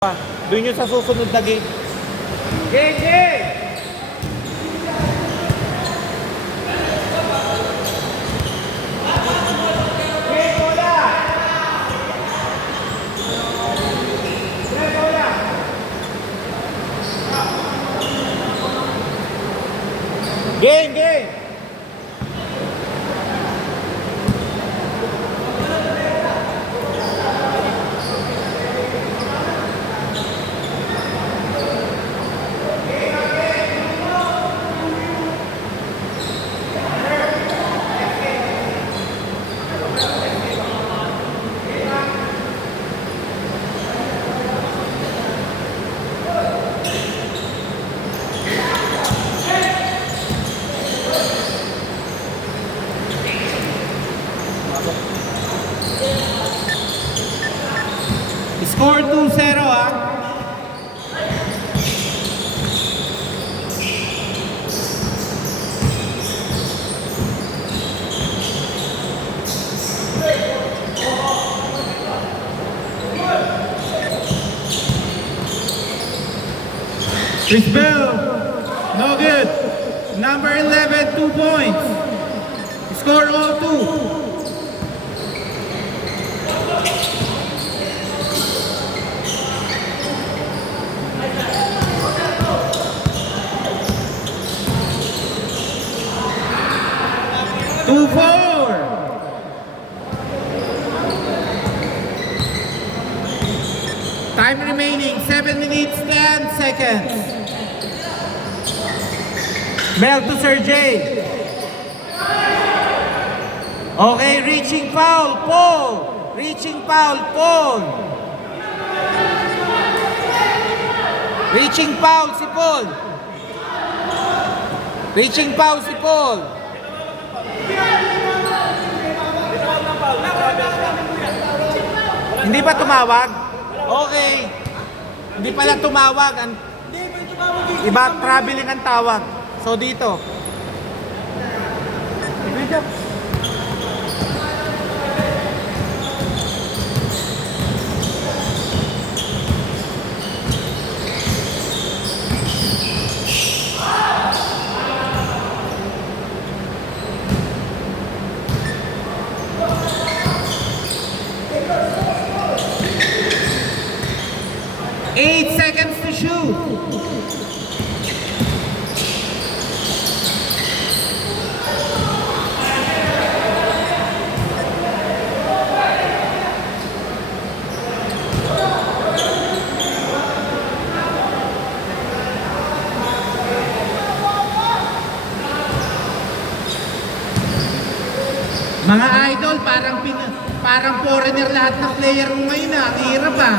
Doon yun sa susunod na game. Game! Game! Score 2-0 ah. Chris Bell, no good. Number 11, 2 points. Score 0-2. Time remaining 7 minutes 10 seconds. Mel to Sir J. Okay, reaching foul, Paul. Reaching foul, Paul. Reaching foul si Paul. Reaching foul si Paul. Hindi ba tumawag? Okay. Hindi pala tumawag. Iba, traveling ang tawag. So dito. Eight seconds to shoot. Mga idol, parang foreigner lahat ng player mo ngayon ah. Ang hirap ah.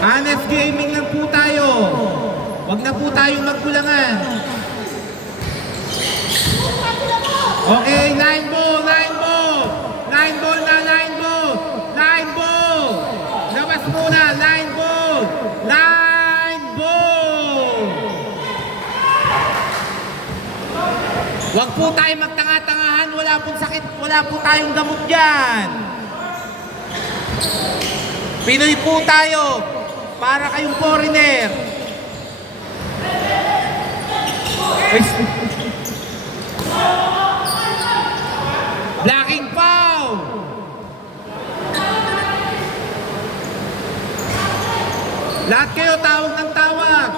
Honest gaming lang po tayo. Huwag na po tayong magkulangan. Okay, 9 ball. 9 ball na, 9 ball. 9 ball. Labas muna, 9 ball. 9 ball. Huwag po tayong magtanga-tangahan. Wala pong sakit, wala po tayong gamot dyan. Pinoy po tayo. Para kayong foreigner. Blocking foul. Lahat kayo tawag ng tawag.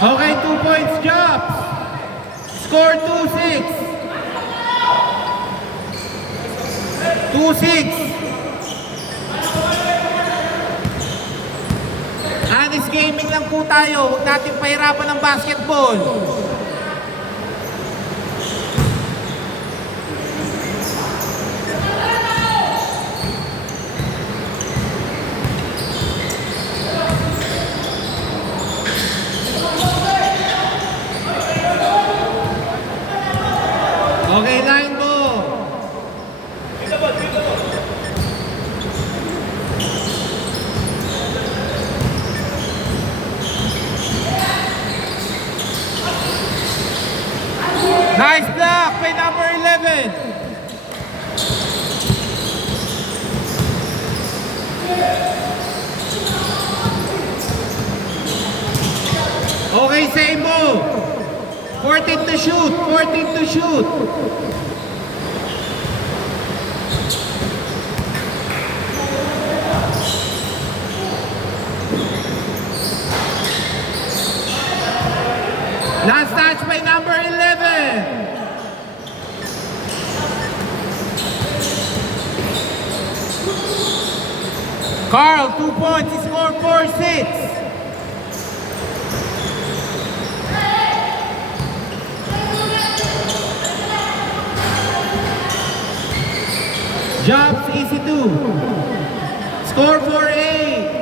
Okay, 2 points drops. Score 2-6. 2-6. Honest gaming lang po tayo. Huwag natin pahirapan ng basketball. Okay, line ball. Nice block by number same move. 14 to shoot. 14 to shoot. Last touch by number 11. Carl, 2 points. He scored 4-6. Jobs, easy 2. Score 4-8.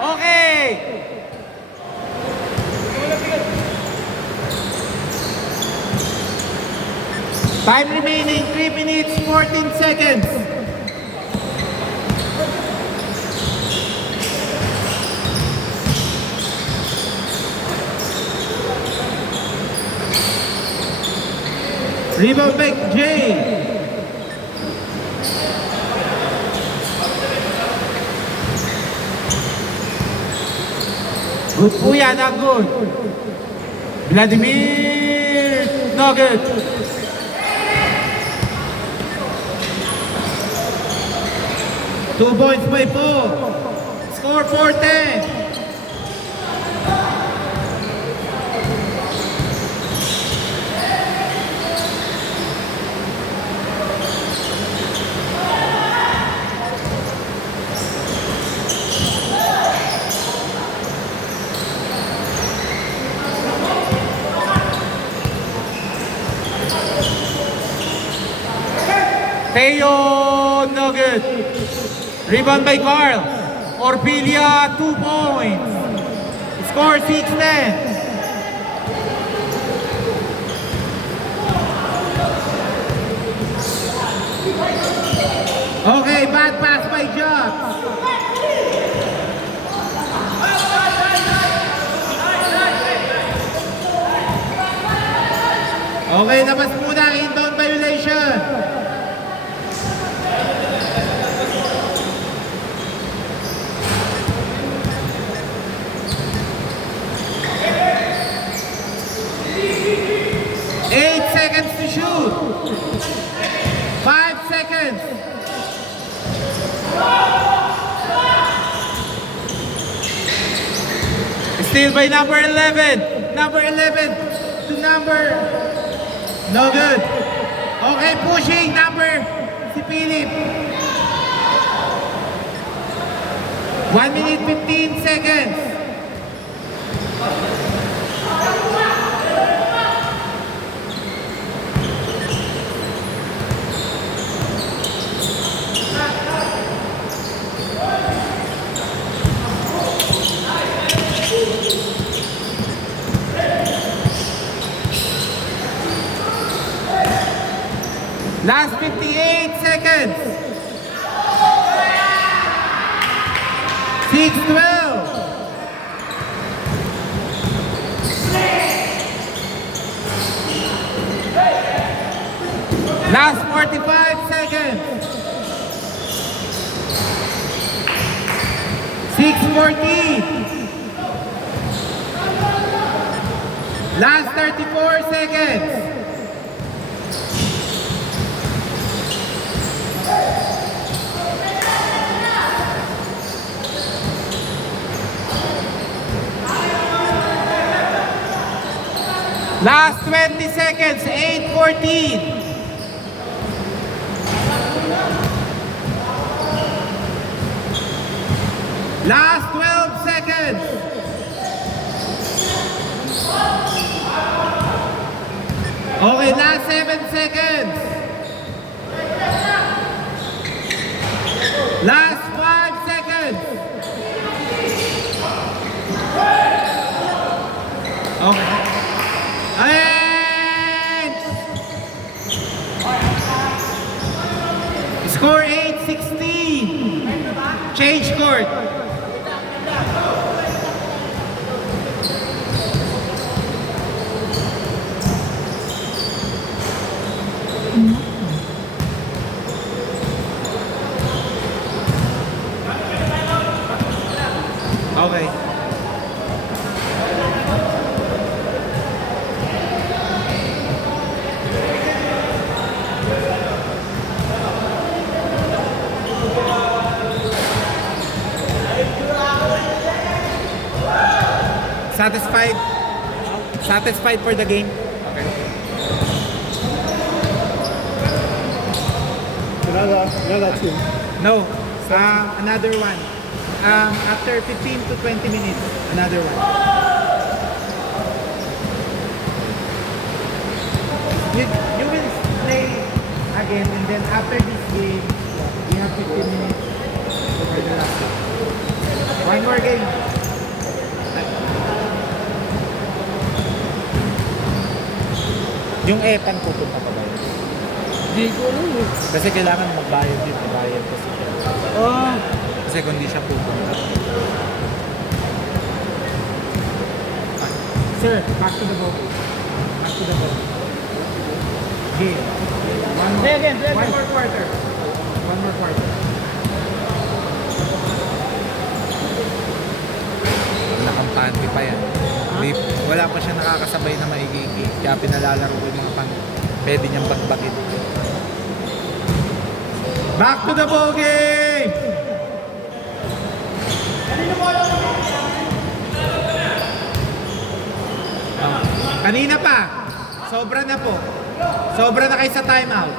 Okay. Time remaining 3 minutes 14 seconds. Rebound back Jay. Good po yan, not good. Vladimir, no good. Two points by Paul. Score 4-10. Teo, no good. Rebound by Carl. Orpilia, 2 points. Score 6-10. Okay, bad pass by Jobs. Okay, labas muna, inbound violation. To shoot. 5 seconds. Steal by number 11. Number 11 to number. No good. Okay, pushing number si Philip. 1 minute 15 seconds. Last 58 seconds. 6-12. Last 45 seconds. 6-14. Last 34 seconds. Last 20 seconds, 8-14. Last 12 seconds. Okay, last 7 seconds. Last 5 seconds. Okay. And score 8-16. Change court. Okay. Satisfied? Satisfied for the game? Okay. Another two. No. Another one. After 15 to 20 minutes, another one. You will play again, and then after this game, you have 15 minutes for the last one. One more game. Yung EPAN pupunta pa ba yun? Hindi ko alam eh. Kasi kailangan magbayad din. Magbayad kasi siya. Ah, Kasi kung di siya pupunta. Sir, back to the boat. Back to the boat. Game. Play again, play One again. more quarter. One more quarter. Nakampante pa yan. Wala pa siya nakakasabay na maigigi. Kaya pinalalaro ko yung mga pwede niyang bagbagin. Back to the ball game! Kanina pa. Sobra na po. Sobra na kayo sa timeout.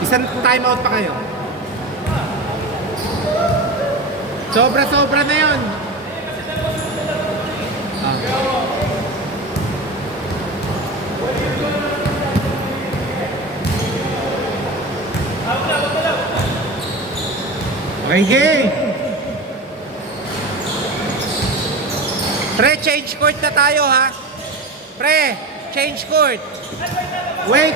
Isang timeout pa kayo. Sobra na yun. Okay, game. Pre, change court na tayo ha. Pre, change court. Wait.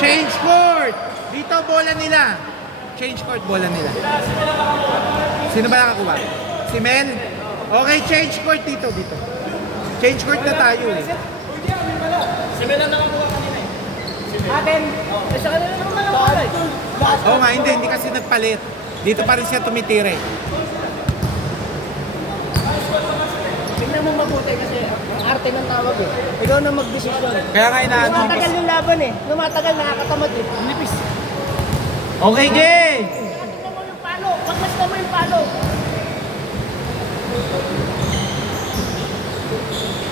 Change court. Dito bola nila. Change court bola nila. Sino ba nakakuha? Si Mel? Okay, change court dito. Change court na tayo eh. si Mel ang nakakuha kanina eh. Atin. Sa kanila naman nakakuha eh. Oo nga, hindi kasi nagpalit. Dito pa rin siya tumitira eh. Tingnan mo mabuti kasi ang arte ng tawag eh. Ikaw na mag-desisyon. Kaya nga inaano. Lumatagal yung laban eh. Lumatagal, nakakatamad eh. Nipis. Okay, game. Tingnan mo yung palo. Pagmasta mo yung palo.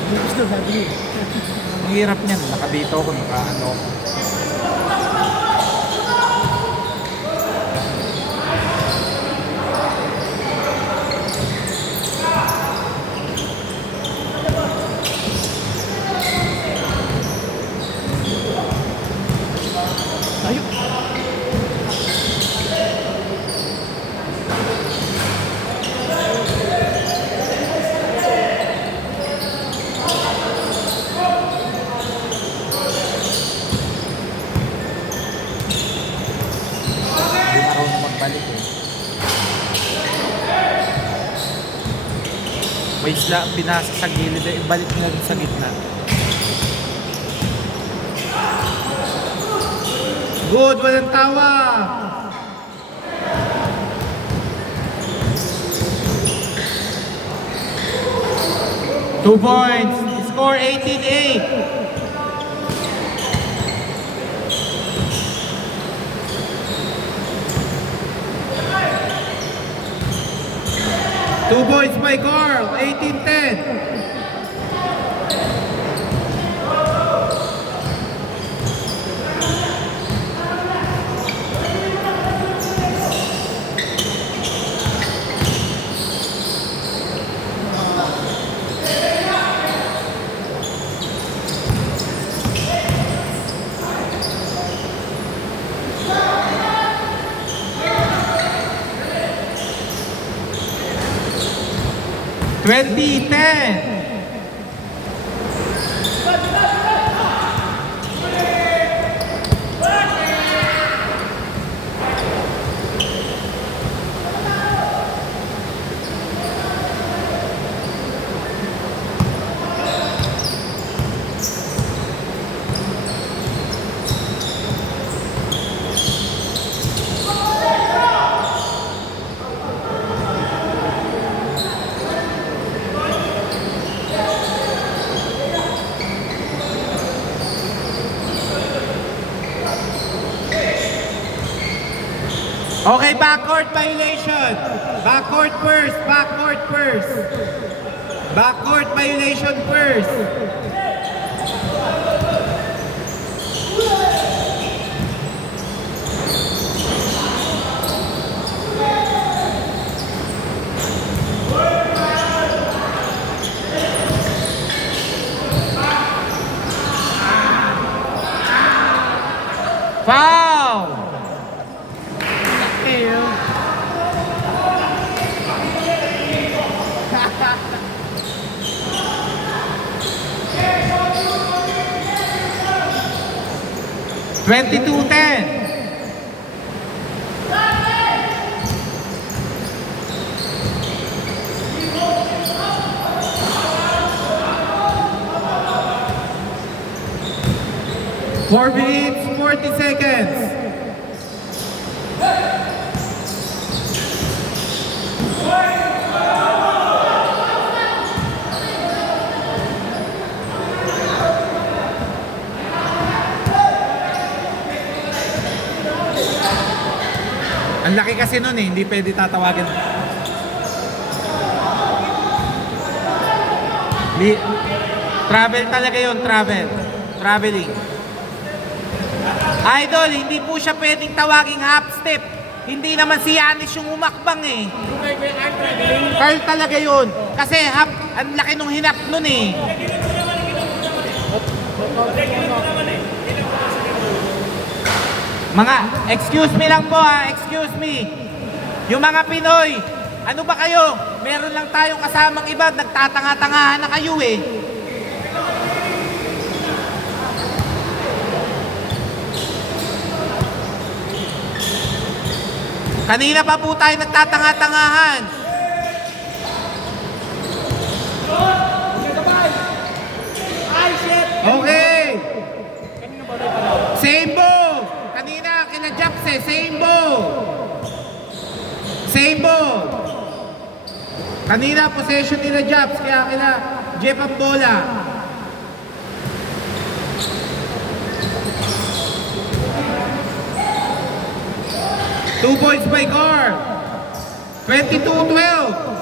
Nipis na sabi. Ang hirap niyan. Nakadito ako, nakaano. Balik eh. May isla, pinasa sa gilid eh. Balik nila dun sa gitna. Good, walang tawa. Two points. Score 18-8. Two points by Carl, 18-10. Twenty 10. Okay, backcourt violation. Backcourt first, backcourt first. Backcourt violation first. Foul! 22-10. Four minutes, 40 seconds. Ang laki kasi nun eh, hindi pwede tatawagan. Travel talaga yun, travel. Traveling. Idol, hindi po siya pwedeng tawaging half step. Hindi naman si Yanis yung umakbang eh. Carl talaga yun. Kasi half, ang laki nung hinap nun eh. Mga, excuse me lang po ha, excuse me. Yung mga Pinoy, ano ba kayo? Meron lang tayong kasamang iba, nagtatanga-tangahan na kayo eh. Kanina pa po tayo nagtatanga-tangahan. Okay. Same ball. Kanina kina Japs eh, same ball. Same ball. Kanina possession nila Japs, kaya kina Jeff ang bola. Two points by Carl. 22-12.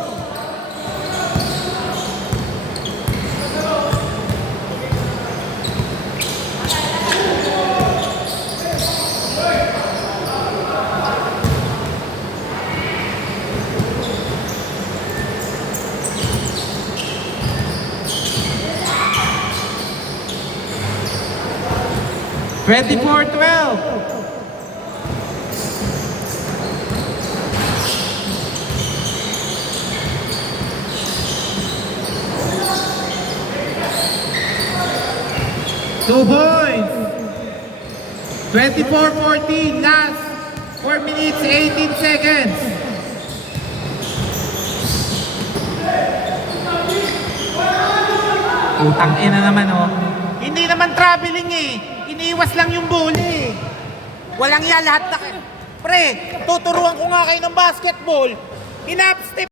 24-12. Two points. 24-14. Last 4 minutes, 18 seconds. Utang ina naman oh. Hindi naman traveling eh. Iniiwas lang yung ball eh. Walang yan lahat na... Pre, tuturuan ko nga kayo ng basketball. Hinap step